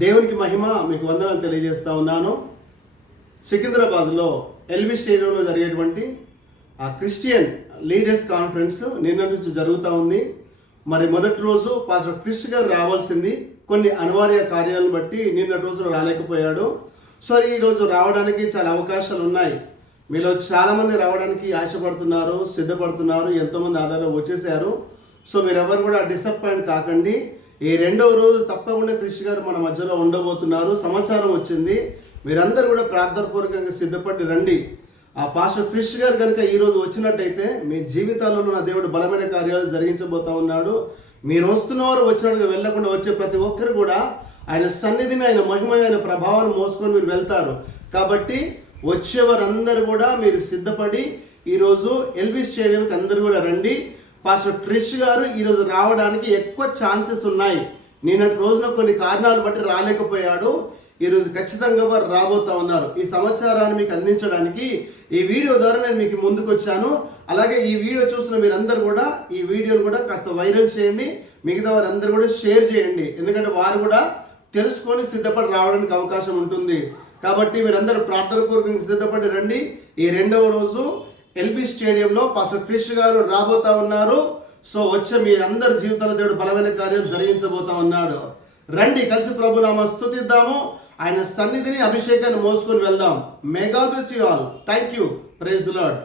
దేవునికి మహిమ. మీకు వందనాలు తెలియజేస్తా ఉన్నాను. సికింద్రాబాద్లో ఎల్వి స్టేడియంలో జరిగేటువంటి ఆ క్రిస్టియన్ లీడర్స్ కాన్ఫరెన్స్ నిన్న నుంచి జరుగుతూ ఉంది. మరి మొదటి రోజు పాస్టర్ క్రిష్ గారు రావాల్సింది, కొన్ని అనివార్య కార్యాలను బట్టి నిన్న రోజు రాలేకపోయాడు. సో ఈరోజు రావడానికి చాలా అవకాశాలు ఉన్నాయి. మీలో చాలామంది రావడానికి ఆశపడుతున్నారు, సిద్ధపడుతున్నారు, ఎంతోమంది ఆధారాలు వచ్చేసారు. సో మీరెవరు కూడా డిసప్పాయింట్ కాకండి. ఈ రెండవ రోజు తప్పకుండా క్రిష్ గారు మన మధ్యలో ఉండబోతున్నారు. సమాచారం వచ్చింది. మీరందరూ కూడా ప్రార్థనాపూర్వకంగా సిద్ధపడి రండి. ఆ పాస్టర్ క్రిష్ గారు కనుక ఈరోజు వచ్చినట్టయితే మీ జీవితాల్లో నా దేవుడు బలమైన కార్యాలు జరిగించబోతా ఉన్నాడు. మీరు వస్తున్నవారు వచ్చినట్టుగా వెళ్ళకుండా వచ్చే ప్రతి ఒక్కరు కూడా ఆయన సన్నిధిని, ఆయన మహిమ, ఆయన ప్రభావాన్ని మోసుకొని మీరు వెళ్తారు. కాబట్టి వచ్చేవారందరూ కూడా మీరు సిద్ధపడి ఈరోజు ఎల్వి స్టేడియంకి అందరూ కూడా రండి. పాస్టర్ క్రిష్ గారు ఈరోజు రావడానికి ఎక్కువ ఛాన్సెస్ ఉన్నాయి. నిన్నటి రోజున కొన్ని కారణాలు బట్టి రాలేకపోయాడు. ఈరోజు ఖచ్చితంగా వారు రాబోతా ఉన్నారు. ఈ సమాచారాన్ని మీకు అందించడానికి ఈ వీడియో ద్వారా నేను మీకు ముందుకు వచ్చాను. అలాగే ఈ వీడియో చూస్తున్న మీరందరూ కూడా ఈ వీడియోను కూడా కాస్త వైరల్ చేయండి. మిగతా వారందరూ కూడా షేర్ చేయండి. ఎందుకంటే వారు కూడా తెలుసుకొని సిద్ధపడి రావడానికి అవకాశం ఉంటుంది. కాబట్టి మీరందరూ ప్రార్థనాపూర్వకంగా సిద్ధపడి రండి. ఈ రెండవ రోజు ఎల్బీ స్టేడియంలో పాస్టర్ క్రిష్ గారు రాబోతా ఉన్నారు. సో వచ్చే మీరందరి జీవితంలో దేవుడు బలమైన కార్యాలు జరిగించబోతా ఉన్నాడు. రండి, కలిసి ప్రభునామ స్తుతిద్దాము. ఆయన సన్నిధిని, అభిషేకాన్ని మోసుకొని వెళ్దాం. May God bless you all. Thank you. Praise the lord.